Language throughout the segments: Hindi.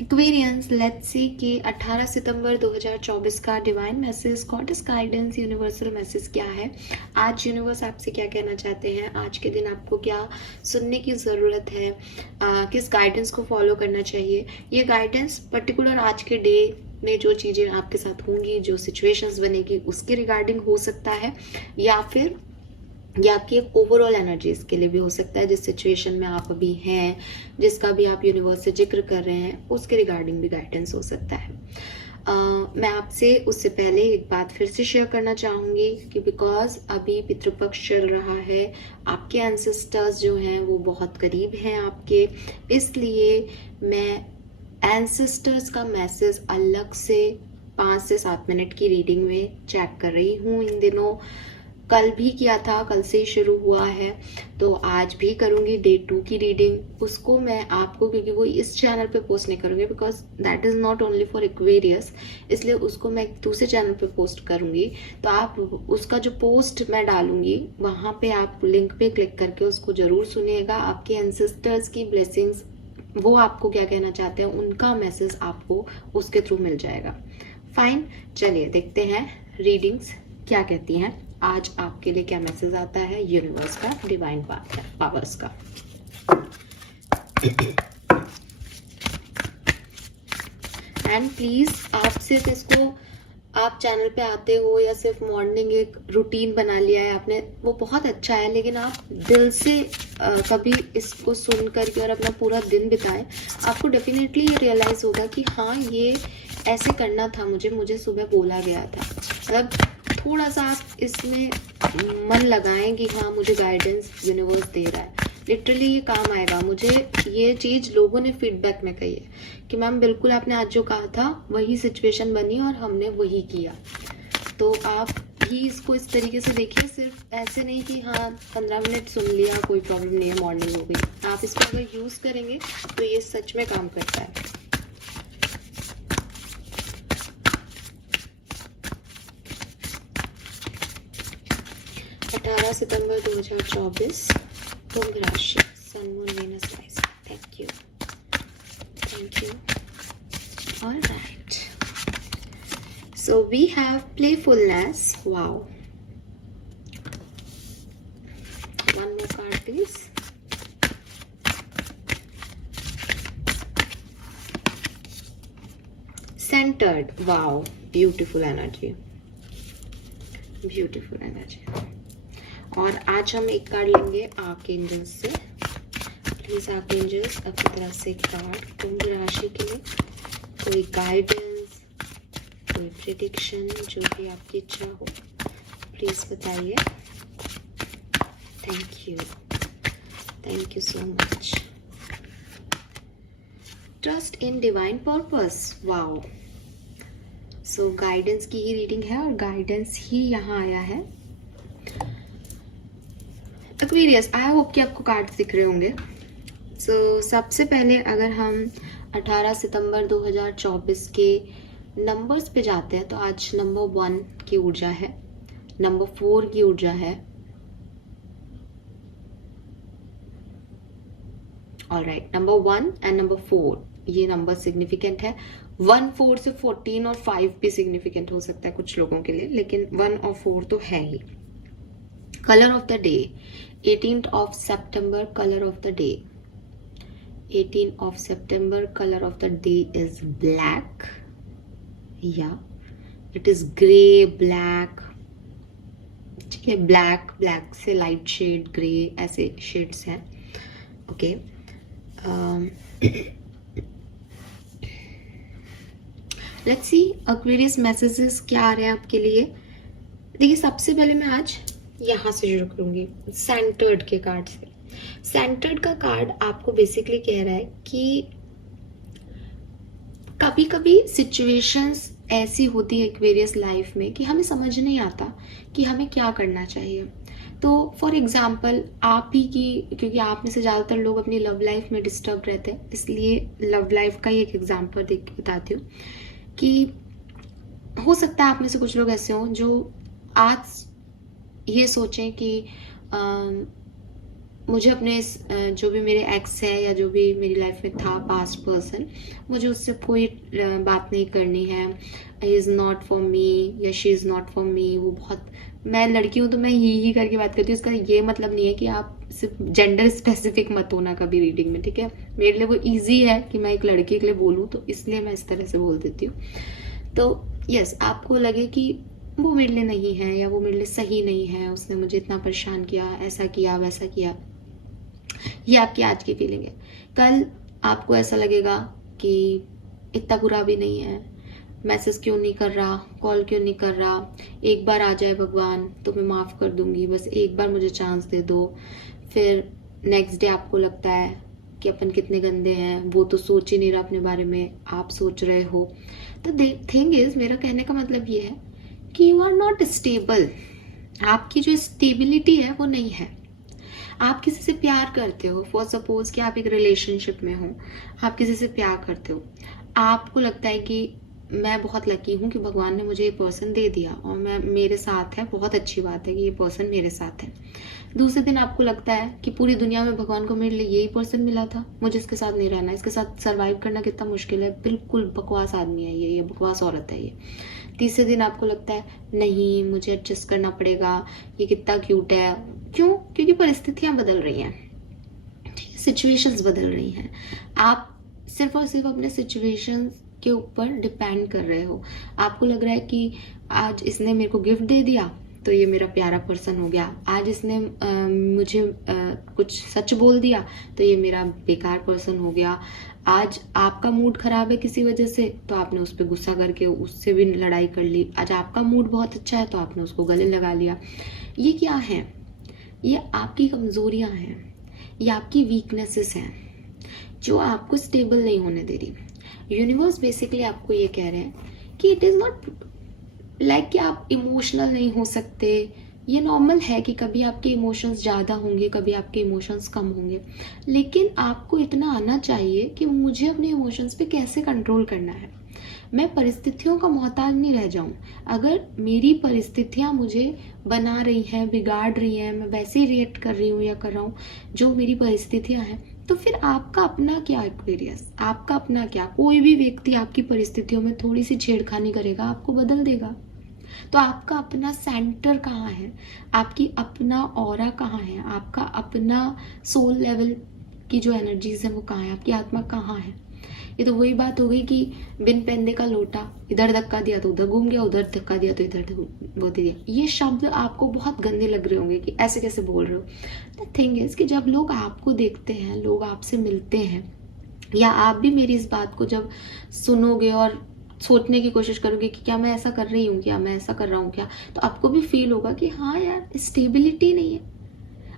एक्वेरियंस, लेट्स सी कि 18 सितंबर 2024 का divine message, goddess guidance, universal message क्या है। आज यूनिवर्स आपसे क्या कहना चाहते हैं, आज के दिन आपको क्या सुनने की ज़रूरत है, किस गाइडेंस को फॉलो करना चाहिए। ये गाइडेंस पर्टिकुलर आज के डे में जो चीज़ें आपके साथ होंगी, जो सिचुएशंस बनेगी, उसके रिगार्डिंग हो सकता है, या फिर या आपकी एक ओवरऑल एनर्जीज के लिए भी हो सकता है। जिस सिचुएशन में आप अभी हैं, जिसका भी आप यूनिवर्स से जिक्र कर रहे हैं, उसके रिगार्डिंग भी गाइडेंस हो सकता है। मैं आपसे उससे पहले एक बात फिर से शेयर करना चाहूँगी कि बिकॉज अभी पितृपक्ष चल रहा है, आपके एंसेस्टर्स जो हैं वो बहुत करीब हैं आपके, इसलिए मैं एंसेस्टर्स का मैसेज अलग से 5 से 7 मिनट की रीडिंग में चेक कर रही हूँ इन दिनों। कल भी किया था, कल से ही शुरू हुआ है, तो आज भी करूँगी डे 2 की रीडिंग। उसको मैं आपको, क्योंकि वो इस चैनल पे पोस्ट नहीं करूँगी because that is not only for Aquarius, इसलिए उसको मैं दूसरे चैनल पे पोस्ट करूँगी। तो आप उसका जो पोस्ट मैं डालूँगी वहाँ पे आप लिंक पे क्लिक करके उसको ज़रूर सुनिएगा। आपके एंसेस्टर्स की ब्लेसिंग्स, वो आपको क्या कहना चाहते हैं, उनका मैसेज आपको उसके थ्रू मिल जाएगा। फाइन, चलिए देखते हैं रीडिंग्स क्या कहती हैं। आज आपके लिए क्या मैसेज आता है यूनिवर्स का, डिवाइन पावर्स का। एंड प्लीज आप सिर्फ इसको, आप चैनल पे आते हो या सिर्फ मॉर्निंग एक रूटीन बना लिया है आपने, वो बहुत अच्छा है, लेकिन आप दिल से कभी इसको सुन करके और अपना पूरा दिन बिताएं, आपको डेफिनेटली ये रियलाइज होगा कि हाँ, ये ऐसे करना था, मुझे सुबह बोला गया था। मतलब थोड़ा सा आप इसमें मन लगाएं कि हाँ, मुझे गाइडेंस यूनिवर्स दे रहा है, लिटरली ये काम आएगा। मुझे ये चीज़ लोगों ने फीडबैक में कही है कि मैम बिल्कुल आपने आज जो कहा था वही सिचुएशन बनी और हमने वही किया। तो आप भी इसको इस तरीके से देखिए, सिर्फ ऐसे नहीं कि हाँ 15 मिनट सुन लिया, कोई प्रॉब्लम नहीं है, मॉर्निंग हो गई। आप इसको अगर यूज़ करेंगे तो ये सच में काम करता है। 18 सितंबर 2024, कुंभ राशि, sun moon Venus rising. Thank you. All right. So we have playfulness. Wow. One more card, please. Centered. Wow. Beautiful energy. Beautiful energy. और आज हम एक कार्ड लेंगे आर्कएंजल्स से। प्लीज आर्कएंजल्स अपनी तरफ से कार्ड कुंभ राशि के लिए, कोई गाइडेंस, कोई प्रेडिक्शन, जो भी आपकी इच्छा हो प्लीज बताइए। Thank you so much. Trust in divine purpose. Wow. So guidance की ही रीडिंग है और गाइडेंस ही यहाँ आया है। एक्वेरियस, आई होप कि आपको कार्ड्स दिख रहे होंगे। सो सबसे पहले अगर हम 18 सितंबर 2024 के नंबर्स पे जाते हैं तो आज नंबर 1 की ऊर्जा है, नंबर 4 की ऊर्जा है। ऑलराइट, नंबर 1 एंड नंबर 4 ये नंबर सिग्निफिकेंट है। 1 4 से 14 और 5 भी सिग्निफिकेंट हो सकता है कुछ लोगों के लिए, लेकिन 1 और 4 तो है ही। Colour of the day 18th of September, color of the day 18th of September, color of the day is black. Yeah, it is grey black, ठीक है, ब्लैक से लाइट शेड ग्रे, ऐसे शेड्स हैं। Okay, let's see Aquarius messages क्या आ रहे हैं आपके लिए। देखिए, सबसे पहले मैं आज यहाँ से शुरू करूँगी सेंटर्ड के कार्ड से। सेंटर्ड का कार्ड आपको बेसिकली कह रहा है कि कभी कभी सिचुएशंस ऐसी होती है एक्वेरियस लाइफ में कि हमें समझ नहीं आता कि हमें क्या करना चाहिए। तो फॉर एग्जाम्पल आप ही की, क्योंकि आप में से ज़्यादातर लोग अपनी लव लाइफ में डिस्टर्ब रहते हैं, इसलिए लव लाइफ का ही एक एग्जाम्पल देख के बताती हूँ कि हो सकता है आप में से कुछ लोग ऐसे हों जो आज ये सोचें कि मुझे अपने जो भी मेरे एक्स है या जो भी मेरी लाइफ में था पास्ट पर्सन, मुझे उससे कोई बात नहीं करनी है। He is not for me या she is not for me. वो बहुत, मैं लड़की हूँ तो मैं ही करके बात करती हूँ। इसका ये मतलब नहीं है कि आप सिर्फ जेंडर स्पेसिफिक मत होना कभी रीडिंग में, ठीक है। मेरे लिए वो ईजी है कि मैं एक लड़की के लिए बोलूँ, तो इसलिए मैं इस तरह से बोल देती हूँ। तो यस, आपको लगे कि वो मेरे लिए नहीं है या वो मेरे लिए सही नहीं है, उसने मुझे इतना परेशान किया, ऐसा किया वैसा किया, ये आपकी आज की फीलिंग है। कल आपको ऐसा लगेगा कि इतना बुरा भी नहीं है, मैसेज क्यों नहीं कर रहा, कॉल क्यों नहीं कर रहा, एक बार आ जाए भगवान तो मैं माफ़ कर दूंगी, बस एक बार मुझे चांस दे दो। फिर नेक्स्ट डे आपको लगता है कि अपन कितने गंदे हैं, वो तो सोच ही नहीं रहा अपने बारे में, आप सोच रहे हो। तो थिंग इज, मेरा कहने का मतलब ये है कि यू आर नॉट स्टेबल। आपकी जो स्टेबिलिटी है वो नहीं है। आप किसी से प्यार करते हो, फॉर सपोज कि आप एक रिलेशनशिप में हो, आप किसी से प्यार करते हो, आपको लगता है कि मैं बहुत लकी हूँ कि भगवान ने मुझे ये पर्सन दे दिया और मैं मेरे साथ है, बहुत अच्छी बात है कि ये पर्सन मेरे साथ है। दूसरे दिन आपको लगता है कि पूरी दुनिया में भगवान को मेरे लिए यही पर्सन मिला था, मुझे इसके साथ नहीं रहना, इसके साथ सरवाइव करना कितना मुश्किल है, बिल्कुल बकवास आदमी है ये बकवास औरत है ये। तीसरे दिन आपको लगता है नहीं, मुझे एडजस्ट करना पड़ेगा, ये कितना क्यूट है। क्यों? क्योंकि परिस्थितियां बदल रही हैं, सिचुएशंस बदल रही हैं। आप सिर्फ और सिर्फ अपने सिचुएशंस के ऊपर डिपेंड कर रहे हो। आपको लग रहा है कि आज इसने मेरे को गिफ्ट दे दिया तो ये मेरा प्यारा पर्सन हो गया, आज इसने मुझे कुछ सच बोल दिया तो ये मेरा बेकार पर्सन हो गया, आज आपका मूड खराब है किसी वजह से तो आपने उस पर गुस्सा करके उससे भी लड़ाई कर ली, आज आपका मूड बहुत अच्छा है तो आपने उसको गले लगा लिया। ये क्या है? ये आपकी कमजोरियां हैं, ये आपकी वीकनेसेस हैं जो आपको स्टेबल नहीं होने दे रही। यूनिवर्स बेसिकली आपको ये कह रहे हैं कि इट इज़ नॉट लाइक कि आप इमोशनल नहीं हो सकते। ये नॉर्मल है कि कभी आपके इमोशंस ज़्यादा होंगे, कभी आपके इमोशंस कम होंगे, लेकिन आपको इतना आना चाहिए कि मुझे अपने इमोशंस पे कैसे कंट्रोल करना है। मैं परिस्थितियों का मोहताज नहीं रह जाऊं। अगर मेरी परिस्थितियां मुझे बना रही हैं, बिगाड़ रही हैं, मैं वैसे ही रिएक्ट कर रही हूँ या कर रहा हूँ जो मेरी परिस्थितियां हैं, तो फिर आपका अपना क्या एक्वेरियस, आपका अपना क्या? कोई भी व्यक्ति आपकी परिस्थितियों में थोड़ी सी छेड़खानी करेगा, आपको बदल देगा। तो आपका अपना सेंटर कहाँ है, आपकी अपना ऑरा कहाँ है, आपका अपना सोल लेवल की जो एनर्जीज है वो कहाँ है, आपकी आत्मा कहाँ है? ये तो वही बात हो गई कि बिन पेंदे का लोटा, इधर धक्का दिया तो उधर घूम गया, उधर धक्का दिया तो इधर वो दे दिया। ये शब्द आपको बहुत गंदे लग रहे होंगे कि ऐसे कैसे बोल रहे हो। द थिंग इज कि जब लोग आपको देखते हैं, लोग आपसे मिलते हैं, या आप भी मेरी इस बात को जब सुनोगे और सोचने की कोशिश करोगे कि क्या मैं ऐसा कर रही हूँ, क्या मैं ऐसा कर रहा हूँ क्या, तो आपको भी फील होगा कि हाँ यार, स्टेबिलिटी नहीं है।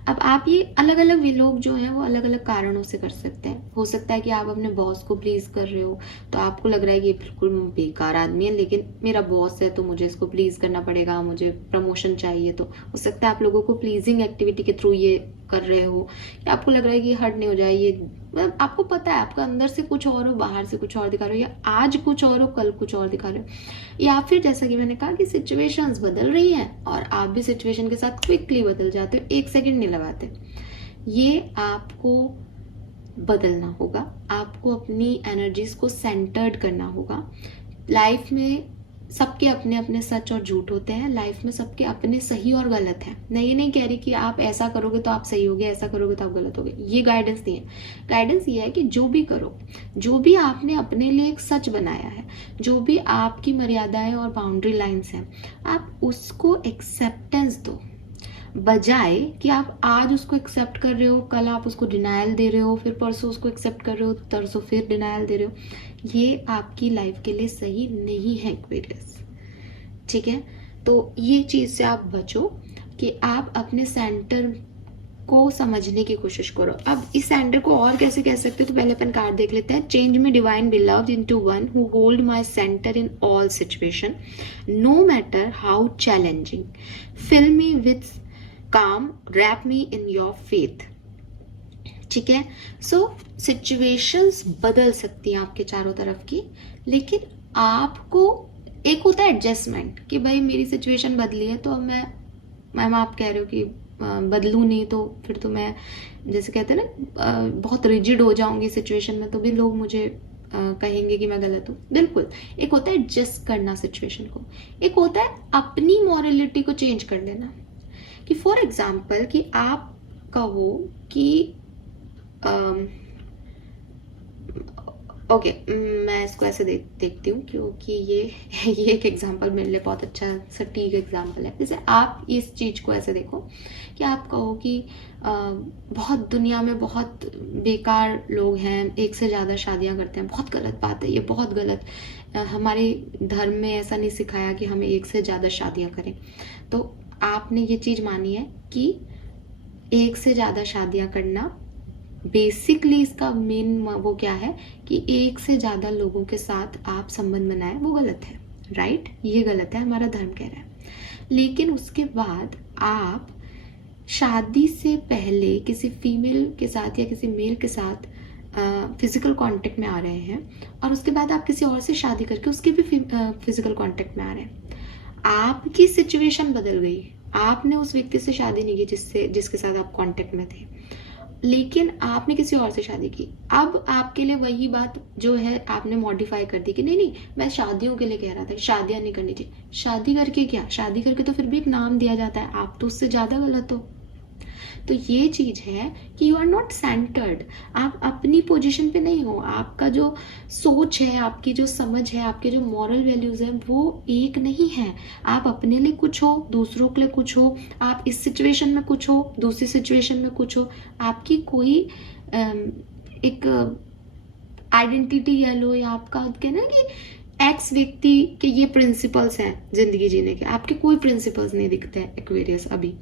अब आप ये अलग अलग भी लोग जो हैं वो अलग अलग कारणों से कर सकते हैं। हो सकता है कि आप अपने बॉस को प्लीज कर रहे हो तो आपको लग रहा है कि ये बिल्कुल बेकार आदमी है, लेकिन मेरा बॉस है तो मुझे इसको प्लीज करना पड़ेगा, मुझे प्रमोशन चाहिए। तो हो सकता है आप लोगों को प्लीजिंग एक्टिविटी के थ्रू ये कर रहे हो, या आपको लग रहा है कि हट नहीं हो जाए ये, मतलब आपको पता है आपका अंदर से कुछ और हो, बाहर से कुछ और दिखा रहे हो, या आज कुछ और हो कल कुछ और दिखा रहे हो, या फिर जैसा कि मैंने कहा कि सिचुएशंस बदल रही हैं और आप भी सिचुएशन के साथ क्विकली बदल जाते हो, एक सेकंड नहीं लगाते। ये आपको बदलना होगा, आपको अपनी एनर्जीज को सेंटर्ड करना होगा। लाइफ में सबके अपने अपने सच और झूठ होते हैं, लाइफ में सबके अपने सही और गलत है। मैं ये नहीं कह रही कि आप ऐसा करोगे तो आप सही होगे, ऐसा करोगे तो आप गलत होगे, ये गाइडेंस नहीं है। गाइडेंस ये है कि जो भी करो, जो भी आपने अपने लिए एक सच बनाया है, जो भी आपकी मर्यादाएं और बाउंड्री लाइंस हैं, आप उसको एक्सेप्टेंस दो, बजाय कि आप आज उसको एक्सेप्ट कर रहे हो, कल आप उसको डिनायल दे रहे हो, फिर परसों उसको एक्सेप्ट कर रहे हो, तरसों फिर डिनायल दे रहे हो। ये आपकी लाइफ के लिए सही नहीं है एक्वेरियस, ठीक है। तो ये चीज से आप बचो कि आप अपने सेंटर को समझने की कोशिश करो। अब इस सेंटर को और कैसे कह सकते हो, तो पहले अपन कार्ड देख लेते हैं। Change me divine beloved into one who hold my centre in all situation no matter how challenging, fill me with calm, wrap me in your faith. ठीक है। सो सिचुएशंस बदल सकती हैं आपके चारों तरफ की, लेकिन आपको एक होता है एडजस्टमेंट कि भाई मेरी सिचुएशन बदली है तो अब मैम आप कह रहे हो कि बदलूँ नहीं तो फिर तो मैं, जैसे कहते हैं ना, बहुत रिजिड हो जाऊंगी सिचुएशन में, तो भी लोग मुझे कहेंगे कि मैं गलत हूँ। बिल्कुल, एक होता है एडजस्ट करना सिचुएशन को, एक होता है अपनी मॉरलिटी को चेंज कर लेना। कि फॉर एग्जाम्पल कि आप कहो कि ओके, मैं इसको ऐसे देखती हूँ क्योंकि ये एक एग्जांपल मेरे लिए बहुत अच्छा सटीक एग्जांपल है। जैसे आप इस चीज़ को ऐसे देखो कि आप कहो कि बहुत दुनिया में बहुत बेकार लोग हैं, एक से ज़्यादा शादियाँ करते हैं, बहुत गलत बात है, ये बहुत गलत, हमारे धर्म में ऐसा नहीं सिखाया कि हमें एक से ज़्यादा शादियाँ करें। तो आपने ये चीज़ मानी है कि एक से ज़्यादा शादियाँ करना, बेसिकली इसका मेन वो क्या है कि एक से ज़्यादा लोगों के साथ आप संबंध बनाए, वो गलत है, राइट? ये गलत है, हमारा धर्म कह रहा है। लेकिन उसके बाद आप शादी से पहले किसी फीमेल के साथ या किसी मेल के साथ फिजिकल कांटेक्ट में आ रहे हैं, और उसके बाद आप किसी और से शादी करके उसके भी फिजिकल कांटेक्ट में आ रहे हैं। आपकी सिचुएशन बदल गई, आपने उस व्यक्ति से शादी नहीं की जिसके साथ आप कांटेक्ट में थे, लेकिन आपने किसी और से शादी की। अब आपके लिए वही बात जो है आपने मॉडिफाई कर दी कि नहीं नहीं, मैं शादियों के लिए कह रहा था, शादियां नहीं करनी चाहिए। शादी करके क्या? शादी करके तो फिर भी एक नाम दिया जाता है, आप तो उससे ज्यादा गलत हो। तो ये चीज है कि यू आर नॉट सेंटर्ड, आप अपनी पोजीशन पे नहीं हो। आपका जो सोच है, आपकी जो समझ है, आपके जो मॉरल वैल्यूज है, वो एक नहीं है। आप अपने लिए कुछ हो, दूसरों के लिए कुछ हो, आप इस सिचुएशन में कुछ हो, दूसरी सिचुएशन में कुछ हो। आपकी कोई एक आइडेंटिटी कह लो, या आपका कहना कि एक्स व्यक्ति के ये प्रिंसिपल्स हैं जिंदगी जीने के, आपके कोई प्रिंसिपल्स नहीं दिखते हैं एक्वेरियस अभी।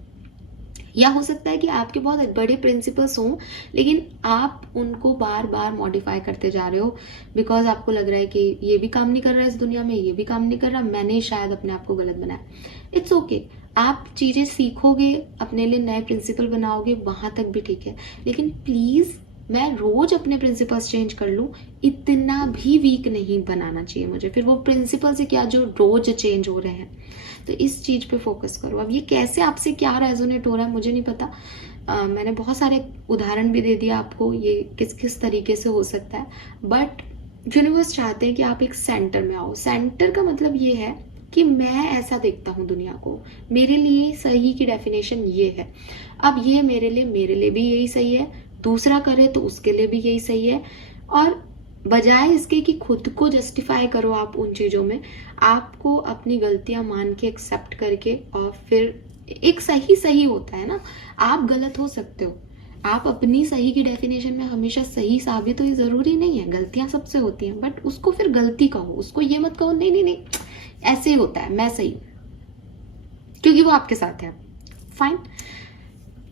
या हो सकता है कि आपके बहुत बड़े प्रिंसिपल्स हों, लेकिन आप उनको बार बार मॉडिफाई करते जा रहे हो, बिकॉज आपको लग रहा है कि ये भी काम नहीं कर रहा है इस दुनिया में, ये भी काम नहीं कर रहा, मैंने शायद अपने आप को गलत बनाया। इट्स ओके, आप चीजें सीखोगे, अपने लिए नए प्रिंसिपल बनाओगे, वहां तक भी ठीक है। लेकिन प्लीज, मैं रोज अपने प्रिंसिपल्स चेंज कर लूं, इतना भी वीक नहीं बनाना चाहिए मुझे। फिर वो प्रिंसिपल से क्या जो रोज चेंज हो रहे हैं। तो इस चीज पे फोकस करो। अब ये कैसे आपसे क्या रेजोनेट हो रहा है मुझे नहीं पता, मैंने बहुत सारे उदाहरण भी दे दिया आपको, ये किस किस तरीके से हो सकता है। बट यूनिवर्स चाहते हैं कि आप एक सेंटर में आओ। सेंटर का मतलब ये है कि मैं ऐसा देखता हूँ दुनिया को, मेरे लिए सही की डेफिनेशन ये है। अब ये मेरे लिए भी यही सही है, दूसरा करे तो उसके लिए भी यही सही है। और बजाय इसके कि खुद को जस्टिफाई करो आप उन चीजों में, आपको अपनी गलतियां मान के एक्सेप्ट करके, और फिर एक सही सही होता है ना, आप गलत हो सकते हो, आप अपनी सही की डेफिनेशन में हमेशा सही साबित हो ये जरूरी नहीं है। गलतियां सबसे होती हैं, बट उसको फिर गलती कहो, उसको ये मत कहो नहीं नहीं नहीं ऐसे ही होता है, मैं सही हूं, क्योंकि वो आपके साथ है। फाइन,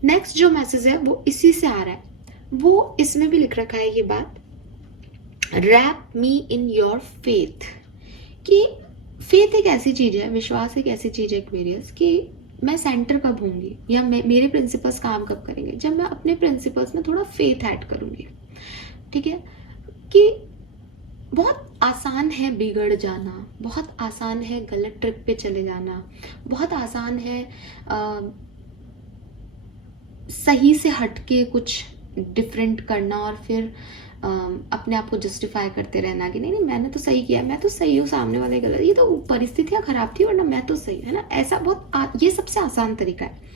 नेक्स्ट जो मैसेज है वो इसी से आ रहा है, वो इसमें भी लिख रखा है ये बात, wrap me in your faith. कि फेथ एक ऐसी चीज है, विश्वास एक ऐसी चीज है एक्वेरियस, कि मैं सेंटर कब होंगी या मेरे प्रिंसिपल्स काम कब करेंगे, जब मैं अपने प्रिंसिपल्स में थोड़ा फेथ ऐड करूंगी। ठीक है, कि बहुत आसान है बिगड़ जाना, बहुत आसान है गलत ट्रिप पे चले जाना, बहुत आसान है सही से हटके कुछ डिफरेंट करना, और फिर अपने आप को जस्टिफाई करते रहना कि नहीं नहीं मैंने तो सही किया, मैं तो सही हूँ, सामने वाले गलत, ये तो परिस्थितियां खराब थी वरना मैं तो सही, है ना। ऐसा बहुत ये सबसे आसान तरीका है।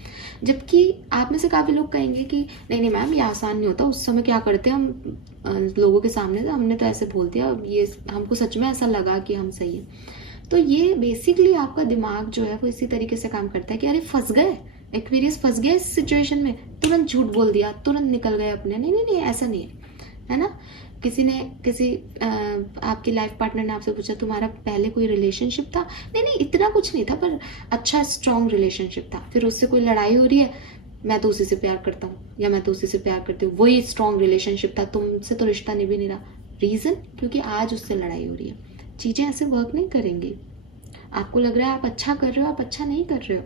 जबकि आप में से काफी लोग कहेंगे कि नहीं नहीं मैम ये आसान नहीं होता, उस समय क्या करते हैं हम लोगों के सामने, तो हमने तो ऐसे बोल दिया, ये हमको सच में ऐसा लगा कि हम सही है। तो ये बेसिकली आपका दिमाग जो है वो इसी तरीके से काम करता है कि अरे फंस गए, एक्वेरियस फंस गया इस सिचुएशन में, तुरंत झूठ बोल दिया, तुरंत निकल गए अपने। नहीं नहीं नहीं ऐसा नहीं है ना। किसी आपकी लाइफ पार्टनर ने आपसे पूछा तुम्हारा पहले कोई रिलेशनशिप था, नहीं नहीं इतना कुछ नहीं था पर अच्छा स्ट्रॉन्ग रिलेशनशिप था, फिर उससे कोई लड़ाई हो रही है, मैं तो उसी से प्यार करता हूँ या मैं तो उसी से प्यार करती हूँ, वही स्ट्रॉन्ग रिलेशनशिप था, तुमसे तो रिश्ता निभ नहीं रहा। रीजन, क्योंकि आज उससे लड़ाई हो रही है। चीजें ऐसे वर्क नहीं करेंगी। आपको लग रहा है आप अच्छा कर रहे हो, आप अच्छा नहीं कर रहे हो,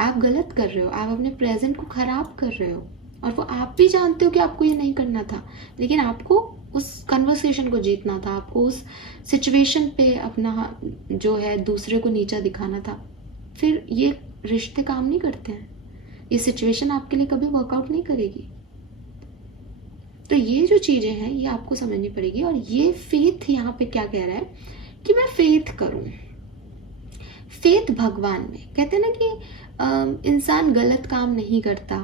आप गलत कर रहे हो, आप अपने प्रेजेंट को खराब कर रहे हो, और वो आप भी जानते हो कि आपको ये नहीं करना था, लेकिन आपको उस कन्वर्सेशन को जीतना था, आपको उस सिचुएशन पे अपना जो है दूसरे को नीचा दिखाना था। फिर ये रिश्ते काम नहीं करते हैं। ये सिचुएशन आपके लिए कभी वर्कआउट नहीं करेगी। तो ये जो चीजें हैं ये आपको समझनी पड़ेगी। और ये फेथ यहाँ पे क्या कह रहा है कि मैं फेथ करूं, फेथ भगवान में। कहते हैं ना कि इंसान गलत काम नहीं करता,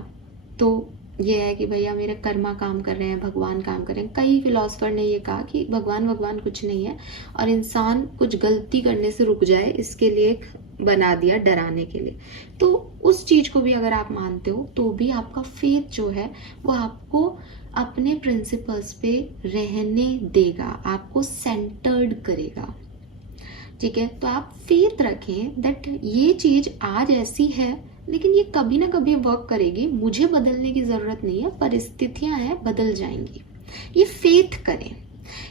तो ये है कि भैया मेरे कर्मा काम कर रहे हैं, भगवान काम कर रहे हैं। कई फिलोसफर ने ये कहा कि भगवान भगवान कुछ नहीं है, और इंसान कुछ गलती करने से रुक जाए इसके लिए बना दिया डराने के लिए। तो उस चीज को भी अगर आप मानते हो तो भी आपका फेथ जो है वो आपको अपने प्रिंसिपल्स पे रहने देगा, आपको सेंटर्ड करेगा। ठीक है, तो आप फेथ रखें दैट ये चीज आज ऐसी है लेकिन ये कभी ना कभी वर्क करेगी, मुझे बदलने की जरूरत नहीं है, परिस्थितियां हैं बदल जाएंगी। ये फेथ करें।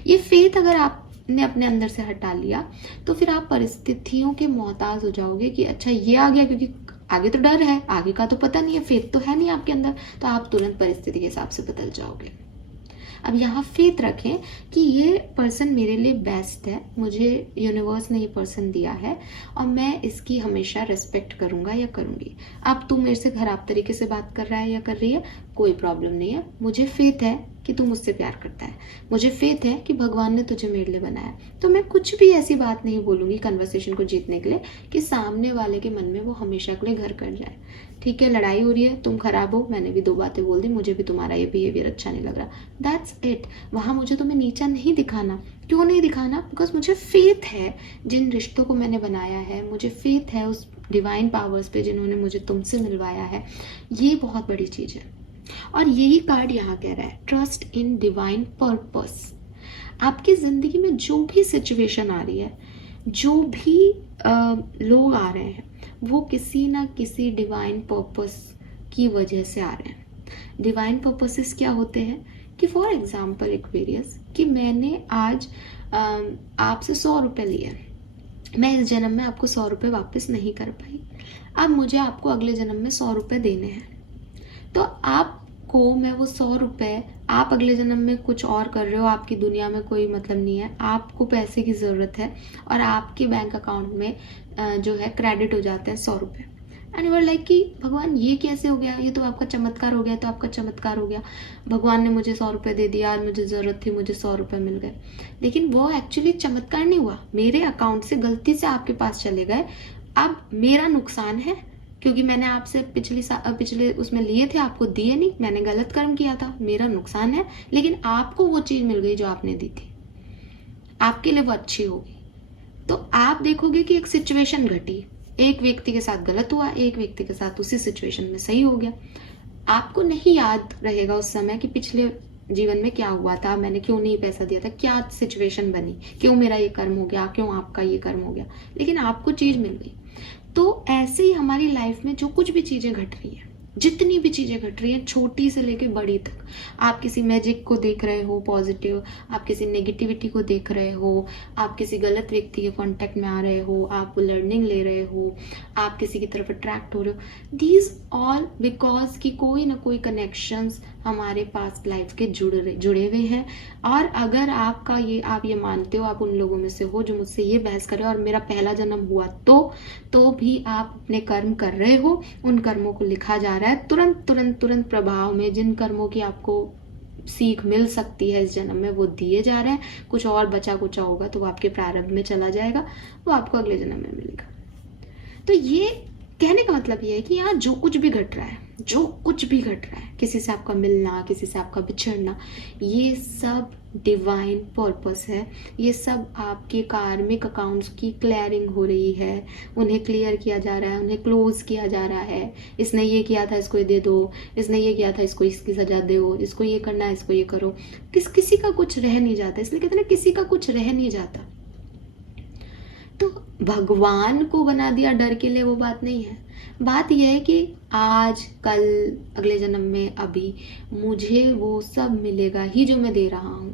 ये फेथ अगर आपने अपने अंदर से हटा लिया तो फिर आप परिस्थितियों के मोहताज हो जाओगे कि अच्छा ये आ गया, क्योंकि आगे तो डर है, आगे का तो पता नहीं है, फेथ तो है नहीं आपके अंदर, तो आप तुरंत परिस्थिति के हिसाब से बदल जाओगे। अब यहाँ फेथ रखें कि ये पर्सन मेरे लिए बेस्ट है, मुझे यूनिवर्स ने ये पर्सन दिया है और मैं इसकी हमेशा रिस्पेक्ट करूंगा या करूंगी। अब तू मेरे से खराब तरीके से बात कर रहा है या कर रही है, कोई प्रॉब्लम नहीं है, मुझे फेथ है कि तू मुझसे प्यार करता है, मुझे फेथ है कि भगवान ने तुझे मेरे लिए बनाया। तो मैं कुछ भी ऐसी बात नहीं बोलूंगी कन्वर्सेशन को जीतने के लिए कि सामने वाले के मन में वो हमेशा के लिए घर कर जाए। ठीक है, लड़ाई हो रही है, तुम खराब हो, मैंने भी 2 बातें बोल दी, मुझे भी तुम्हारा ये बिहेवियर अच्छा नहीं लग रहा, दैट्स इट। वहां मुझे तुम्हें नीचा नहीं दिखाना। क्यों नहीं दिखाना? बिकॉज मुझे फेथ है जिन रिश्तों को मैंने बनाया है, मुझे फेथ है उस डिवाइन पावर्स पे जिन्होंने मुझे तुमसे मिलवाया है। ये बहुत बड़ी चीज है। और यही कार्ड यहाँ कह रहा है, ट्रस्ट इन डिवाइन पर्पस। आपकी जिंदगी में जो भी सिचुएशन आ रही है, जो भी लोग आ रहे हैं, वो किसी ना किसी डिवाइन पर्पस की वजह से आ रहे हैं। डिवाइन पर्पसेस क्या होते हैं कि फॉर एग्जाम्पल एक्वेरियस, कि मैंने आज आपसे 100 रुपये लिए, मैं इस जन्म में आपको 100 रुपये वापस नहीं कर पाई, अब मुझे आपको अगले जन्म में 100 रुपये देने हैं। तो आपको मैं वो 100 रुपये, आप अगले जन्म में कुछ और कर रहे हो, आपकी दुनिया में कोई मतलब नहीं है, आपको पैसे की ज़रूरत है और आपके बैंक अकाउंट में जो है क्रेडिट हो जाता है 100 रुपये। एंड यू आर लाइक कि भगवान ये कैसे हो गया, ये तो आपका चमत्कार हो गया, तो आपका चमत्कार हो गया, भगवान ने मुझे 100 रुपये दे दिया, आज मुझे ज़रूरत थी, मुझे 100 रुपये मिल गए। लेकिन वो एक्चुअली चमत्कार नहीं हुआ, मेरे अकाउंट से गलती से आपके पास चले गए। अब मेरा नुकसान है क्योंकि मैंने आपसे पिछले उसमें लिए थे, आपको दिए नहीं, मैंने गलत कर्म किया था, मेरा नुकसान है। लेकिन आपको वो चीज मिल गई जो आपने दी थी, आपके लिए वो अच्छी होगी। तो आप देखोगे कि एक सिचुएशन घटी, एक व्यक्ति के साथ गलत हुआ, एक व्यक्ति के साथ उसी सिचुएशन में सही हो गया। आपको नहीं याद रहेगा उस समय कि पिछले जीवन में क्या हुआ था, मैंने क्यों नहीं पैसा दिया था, क्या सिचुएशन बनी, क्यों मेरा ये कर्म हो गया, क्यों आपका ये कर्म हो गया, लेकिन आपको चीज मिल गई। तो ऐसे ही हमारी लाइफ में जो कुछ भी चीजें घट रही है, जितनी भी चीजें घट रही है, छोटी से लेके बड़ी तक, आप किसी मैजिक को देख रहे हो पॉजिटिव, आप किसी नेगेटिविटी को देख रहे हो, आप किसी गलत व्यक्ति के कांटेक्ट में आ रहे हो, आप लर्निंग ले रहे हो, आप किसी की तरफ अट्रैक्ट हो रहे हो, दीज ऑल बिकॉज की कोई ना कोई कनेक्शंस हमारे पास्ट लाइफ के जुड़े हुए हैं। और अगर आप ये मानते हो, आप उन लोगों में से हो जो मुझसे ये बहस कर रहे हो और मेरा पहला जन्म हुआ तो भी आप अपने कर्म कर रहे हो, उन कर्मों को लिखा जा रहा है तुरंत प्रभाव में। जिन कर्मों की आपको सीख मिल सकती है इस जन्म में, वो दिए जा रहे हैं। कुछ और बचा कुचा होगा तो वो आपके प्रारब्ध में चला जाएगा, वो आपको अगले जन्म में मिलेगा। तो ये कहने का मतलब ये है कि यहाँ जो कुछ भी घट रहा है, जो कुछ भी घट रहा है, किसी से आपका मिलना, किसी से आपका बिछड़ना, ये सब डिवाइन पर्पस है। ये सब आपके कार्मिक अकाउंट्स की क्लियरिंग हो रही है, उन्हें क्लियर किया जा रहा है, उन्हें क्लोज किया जा रहा है। इसने ये किया था, इसको ये दे दो, इसने ये किया था, इसको इसकी सजा दो, इसको ये करना है, इसको ये करो। किसी का कुछ रह नहीं जाता, इसलिए कहते हैं ना, किसी का कुछ रह नहीं जाता। तो भगवान को बना दिया डर के लिए, वो बात नहीं है। बात यह है कि आज कल अगले जन्म में अभी मुझे वो सब मिलेगा ही जो मैं दे रहा हूं।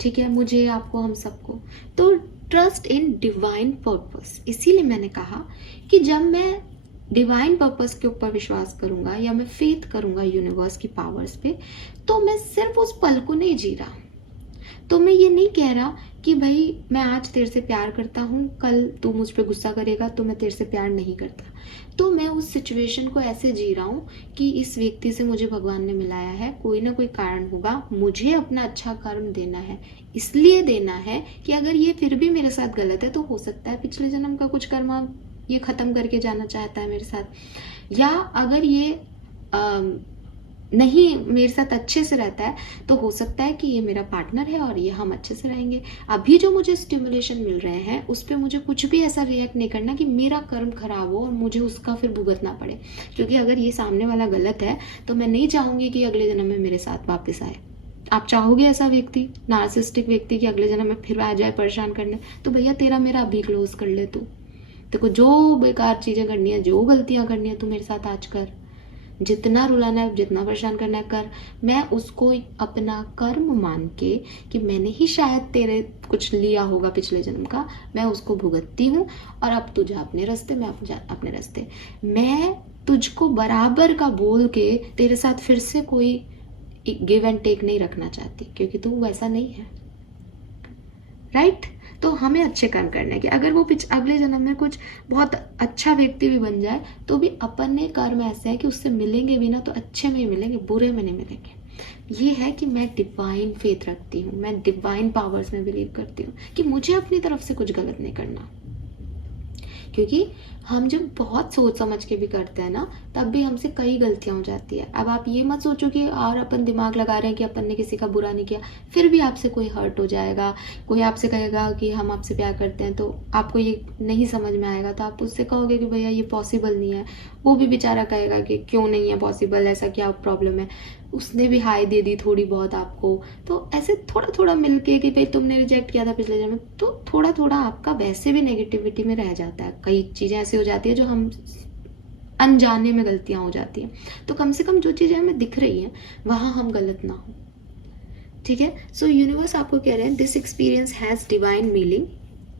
ठीक है, मुझे, आपको, हम सबको। तो ट्रस्ट इन डिवाइन पर्पस। इसीलिए मैंने कहा कि जब मैं डिवाइन पर्पस के ऊपर विश्वास करूंगा या मैं फेथ करूंगा यूनिवर्स की पावर्स पे, तो मैं सिर्फ उस पल को नहीं जी रहा। तो मैं ये नहीं कह रहा कि भाई मैं आज तेरे से प्यार करता हूँ, कल तू मुझ पे गुस्सा करेगा तो मैं तेरे से प्यार नहीं करता। तो मैं उस सिचुएशन को ऐसे जी रहा हूँ कि इस व्यक्ति से मुझे भगवान ने मिलाया है, कोई ना कोई कारण होगा, मुझे अपना अच्छा कर्म देना है, इसलिए देना है कि अगर ये फिर भी मेरे साथ गलत है तो हो सकता है पिछले जन्म का कुछ कर्म ये ख़त्म करके जाना चाहता है मेरे साथ, या अगर ये नहीं मेरे साथ अच्छे से रहता है तो हो सकता है कि ये मेरा पार्टनर है और ये हम अच्छे से रहेंगे। अभी जो मुझे स्टिमुलेशन मिल रहे हैं उस पर मुझे कुछ भी ऐसा रिएक्ट नहीं करना कि मेरा कर्म खराब हो और मुझे उसका फिर भुगतना पड़े, क्योंकि अगर ये सामने वाला गलत है तो मैं नहीं चाहूँगी कि अगले जन्म में मेरे साथ वापस आए। आप चाहोगे ऐसा व्यक्ति, नार्सिसिस्टिक व्यक्ति, कि अगले जन्म में फिर आ जाए परेशान करने? तो भैया तेरा मेरा अभी क्लोज कर ले। तू देखो जो बेकार चीज़ें करनी है, जो गलतियाँ करनी है, तू मेरे साथ आज कर, जितना रुलाना है, जितना परेशान करना है कर। मैं उसको अपना कर्म मान के कि मैंने ही शायद तेरे कुछ लिया होगा पिछले जन्म का, मैं उसको भुगतती हूँ और अब तू जा अपने रास्ते, मैं अपने रास्ते। मैं तुझको बराबर का बोल के तेरे साथ फिर से कोई गिव एंड टेक नहीं रखना चाहती, क्योंकि तू वैसा नहीं है, राइट? तो हमें अच्छे कर्म करने हैं कि अगर वो अगले जन्म में कुछ बहुत अच्छा व्यक्ति भी बन जाए तो भी अपने कर्म ऐसे हैं कि उससे मिलेंगे भी ना तो अच्छे में ही मिलेंगे, बुरे में नहीं मिलेंगे। ये है कि मैं डिवाइन फेथ रखती हूँ, मैं डिवाइन पावर्स में बिलीव करती हूँ कि मुझे अपनी तरफ से कुछ गलत नहीं करना, क्योंकि हम जब बहुत सोच समझ के भी करते हैं ना तब भी हमसे कई गलतियां हो जाती है। अब आप ये मत सोचो कि और अपन दिमाग लगा रहे हैं कि अपन ने किसी का बुरा नहीं किया, फिर भी आपसे कोई हर्ट हो जाएगा, कोई आपसे कहेगा कि हम आपसे प्यार करते हैं तो आपको ये नहीं समझ में आएगा, तो आप उससे कहोगे कि भैया ये पॉसिबल नहीं है, वो भी बेचारा कहेगा कि क्यों नहीं है पॉसिबल, ऐसा क्या प्रॉब्लम है, उसने भी हाई दे दी थोड़ी बहुत आपको। तो ऐसे थोड़ा थोड़ा मिलके कि भाई तुमने रिजेक्ट किया था पिछले जन्म में, तो थोड़ा थोड़ा आपका वैसे भी नेगेटिविटी में रह जाता है। कई चीज़ें ऐसी हो जाती है जो हम अनजाने में गलतियां हो जाती हैं, तो कम से कम जो चीज़ें हमें दिख रही हैं वहाँ हम गलत ना हो, ठीक है? सो यूनिवर्स आपको कह रहे हैं this experience has divine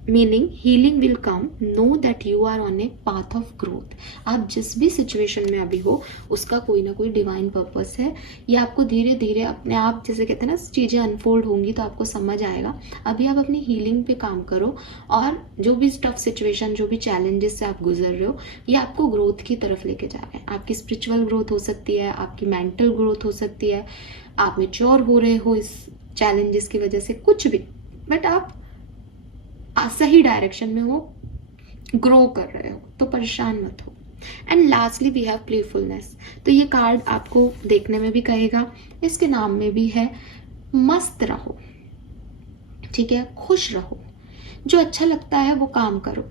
meaning healing will come, know that you are on a path of growth. आप जिस भी सिचुएशन में अभी हो उसका कोई ना कोई डिवाइन पर्पस है, ये आपको धीरे धीरे अपने आप, जैसे कहते हैं ना, चीज़ें अनफोल्ड होंगी तो आपको समझ आएगा। अभी आप अपनी हीलिंग पे काम करो और जो भी टफ सिचुएशन, जो भी चैलेंजेस से आप गुजर रहे हो, ये आपको ग्रोथ की तरफ लेके जा रहे हैं। आपकी स्पिरिचुअल ग्रोथ हो सकती है, आपकी मेंटल ग्रोथ हो सकती है, आप मेच्योर हो रहे हो इस चैलेंजेस की वजह से, कुछ भी, बट आप सही डायरेक्शन में हो, ग्रो कर रहे हो, तो परेशान मत हो। And lastly we have playfulness. तो ये कार्ड आपको देखने में भी कहेगा, इसके नाम में भी है, मस्त रहो, ठीक है, खुश रहो, जो अच्छा लगता है वो काम करो,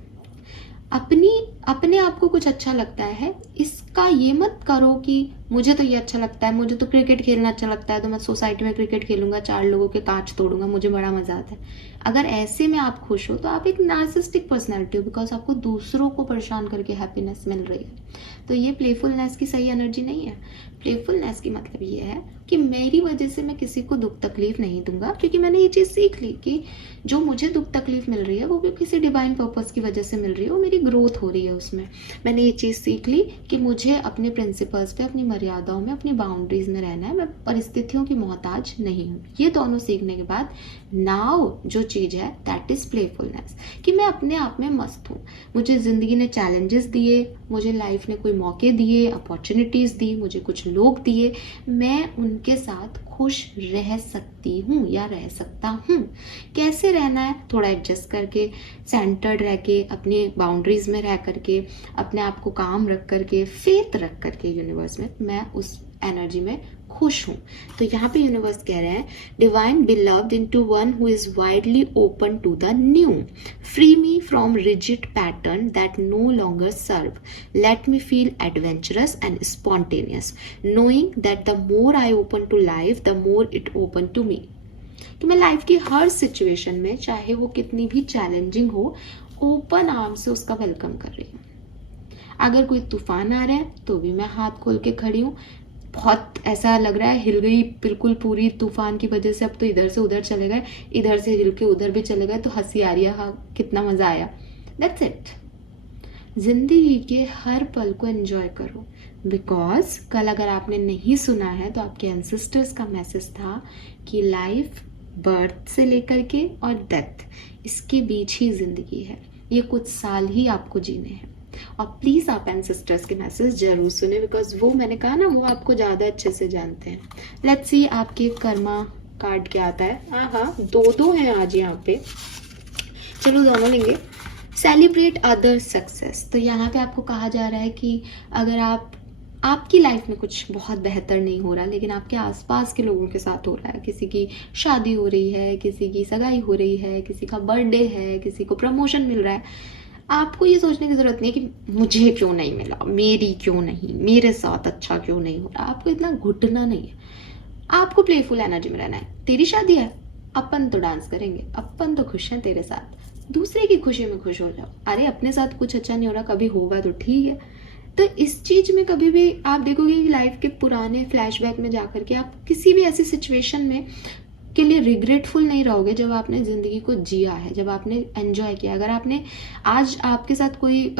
अपने आप को कुछ अच्छा लगता है इसका ये मत करो कि मुझे तो ये अच्छा लगता है, मुझे तो क्रिकेट खेलना अच्छा लगता है तो मैं सोसाइटी में क्रिकेट खेलूंगा, 4 लोगों के कांच तोड़ूंगा, मुझे बड़ा मजा आता है। अगर ऐसे में आप खुश हो तो आप एक नार्सिसिस्टिक पर्सनैलिटी हो, बिकॉज आपको दूसरों को परेशान करके हैप्पीनेस मिल रही है। तो ये प्लेफुलनेस की सही एनर्जी नहीं है। प्लेफुलनेस की मतलब ये है कि मेरी वजह से मैं किसी को दुख तकलीफ नहीं दूंगा, क्योंकि मैंने ये चीज़ सीख ली कि जो मुझे दुख तकलीफ मिल रही है वो भी किसी डिवाइन पर्पस की वजह से मिल रही है, वो मेरी ग्रोथ हो रही है उसमें। मैंने ये चीज़ सीख ली कि मुझे अपने प्रिंसिपल्स पे, अपनी मर्यादाओं में, अपनी बाउंड्रीज में रहना है, मैं परिस्थितियों की मोहताज नहीं हूँ। ये दोनों सीखने के बाद नाउ जो चीज़ है दैट इज प्लेफुलनेस, कि मैं अपने आप में मस्त हूँ। मुझे ज़िंदगी ने चैलेंजेस दिए, मुझे लाइफ ने कोई मौके दिए, अपॉर्चुनिटीज़ दी, मुझे कुछ लोग दिए, मैं उनके साथ खुश रह सकती हूँ या रह सकता हूँ। कैसे रहना है? थोड़ा एडजस्ट करके, सेंटर्ड रह के, अपनी बाउंड्रीज में रह करके, अपने आप को काम रख करके, फेथ रख करके यूनिवर्स में, मैं उस एनर्जी में खुश हूँ। तो यहाँ पे यूनिवर्स कह रहे हैं, divine beloved into one who is widely open to the new, free me from rigid pattern that no longer serve, let me feel adventurous and spontaneous, knowing that the more I open to life the more it open to me. कि मैं लाइफ की हर सिचुएशन में, चाहे वो कितनी भी चैलेंजिंग हो, ओपन आर्म से उसका वेलकम कर रही हूँ। अगर कोई तूफान आ रहा है तो भी मैं हाथ खोल के खड़ी हूँ। बहुत ऐसा लग रहा है हिल गई बिल्कुल पूरी तूफान की वजह से, अब तो इधर से उधर चले गए, इधर से हिल के उधर भी चले गए, तो हंसी आ रही है, हाँ कितना मजा आया। That's it. जिंदगी के हर पल को एंजॉय करो, बिकॉज कल अगर आपने नहीं सुना है तो आपके एंसेस्टर्स का मैसेज था कि लाइफ बर्थ से लेकर के और डेथ, इसके बीच ही जिंदगी है। ये कुछ साल ही आपको जीने हैं। और प्लीज़ आप एंसेस्टर्स के मैसेज जरूर सुने, बिकॉज वो मैंने कहा ना, वो आपको ज़्यादा अच्छे से जानते हैं। लेट्स सी आपके कर्मा कार्ड क्या आता है। हाँ, दो हैं आज यहाँ पे, चलो दोनों लेंगे। Celebrate other success. तो यहाँ पे आपको कहा जा रहा है कि अगर आपकी लाइफ में कुछ बहुत बेहतर नहीं हो रहा, लेकिन आपके आसपास के लोगों के साथ हो रहा है, किसी की शादी हो रही है, किसी की सगाई हो रही है, किसी का बर्थडे है, किसी को प्रमोशन मिल रहा है, आपको ये सोचने की ज़रूरत नहीं है कि मुझे क्यों नहीं मिला, मेरी क्यों नहीं, मेरे साथ अच्छा क्यों नहीं हो रहा। आपको इतना घुटना नहीं है, आपको प्लेफुल एनर्जी में रहना है। तेरी शादी है, अपन तो डांस करेंगे, अपन तो खुश हैं तेरे साथ, दूसरे की खुशी में खुश हो जाओ। अरे अपने साथ कुछ अच्छा नहीं हो रहा, कभी होगा तो ठीक है। तो इस चीज में कभी भी आप देखोगे कि लाइफ के पुराने फ्लैशबैक में जाकर के आप किसी भी ऐसी सिचुएशन में के लिए रिग्रेटफुल नहीं रहोगे जब आपने जिंदगी को जिया है, जब आपने एंजॉय किया। अगर आपने आज आपके साथ कोई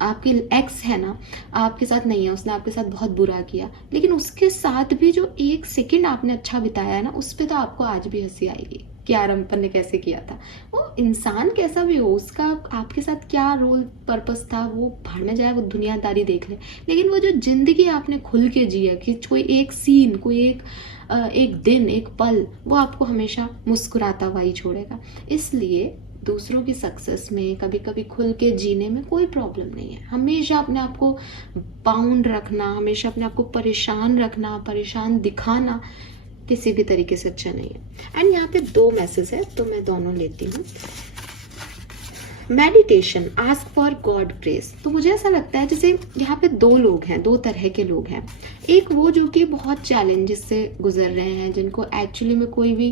आपकी एक्स है ना, आपके साथ नहीं है, उसने आपके साथ बहुत बुरा किया, लेकिन उसके साथ भी जो एक सेकंड आपने अच्छा बिताया है ना, उस पर तो आपको आज भी हंसी आएगी कि यार अपन ने कैसे किया था। वो इंसान कैसा भी हो, उसका आपके साथ क्या रोल पर्पस था, वो भाड़ में जाए, वो दुनियादारी देख ले, लेकिन वो जो जिंदगी आपने खुल के जी है, कि कोई एक सीन, कोई एक दिन, एक पल, वो आपको हमेशा मुस्कुराता हुआ ही छोड़ेगा। इसलिए दूसरों की सक्सेस में कभी कभी खुल के जीने में कोई प्रॉब्लम नहीं है। हमेशा अपने आप को बाउंड रखना, हमेशा अपने आप को परेशान रखना, परेशान दिखाना किसी भी तरीके से अच्छा नहीं है। एंड यहाँ पे 2 मैसेज है, तो मैं दोनों लेती हूँ। Meditation, ask for God grace. तो मुझे ऐसा लगता है जैसे यहाँ पे 2 लोग हैं, 2 तरह के लोग हैं। एक वो जो कि बहुत चैलेंजेस से गुजर रहे हैं, जिनको एक्चुअली में कोई भी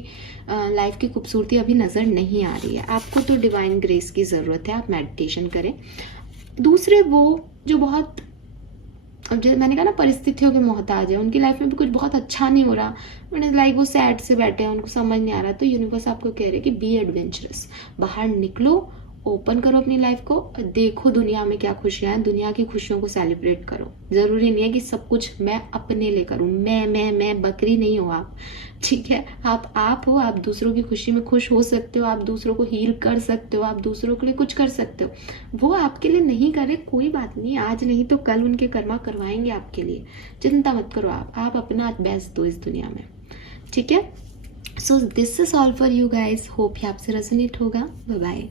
लाइफ की खूबसूरती अभी नज़र नहीं आ रही है। आपको तो डिवाइन ग्रेस की ज़रूरत है, आप मेडिटेशन करें। दूसरे वो जो बहुत, अब जैसे मैंने कहा ना, परिस्थितियों के मोहताज है, उनकी लाइफ में भी कुछ बहुत अच्छा नहीं हो रहा, मैंने लाइक वो सैड से बैठे हैं, उनको समझ नहीं आ रहा। तो यूनिवर्स आपको कह रहे हैं कि बी एडवेंचरस, बाहर निकलो, ओपन करो अपनी लाइफ को, देखो दुनिया में क्या खुशियां हैं, दुनिया की खुशियों को सेलिब्रेट करो। जरूरी नहीं है कि सब कुछ मैं अपने लिए करूं, मैं बकरी नहीं हो आप, ठीक है। आप हो, आप दूसरों की खुशी में खुश हो सकते हो, आप दूसरों को हील कर सकते हो, आप दूसरों के लिए कुछ कर सकते हो। वो आपके लिए नहीं करे, कोई बात नहीं, आज नहीं तो कल उनके कर्मा करवाएंगे आपके लिए, चिंता मत करो। आप अपना बेस्ट दो इस दुनिया में, ठीक है। So this is all for you guys, hope ये आपसे रेजोनेट होगा। Bye bye.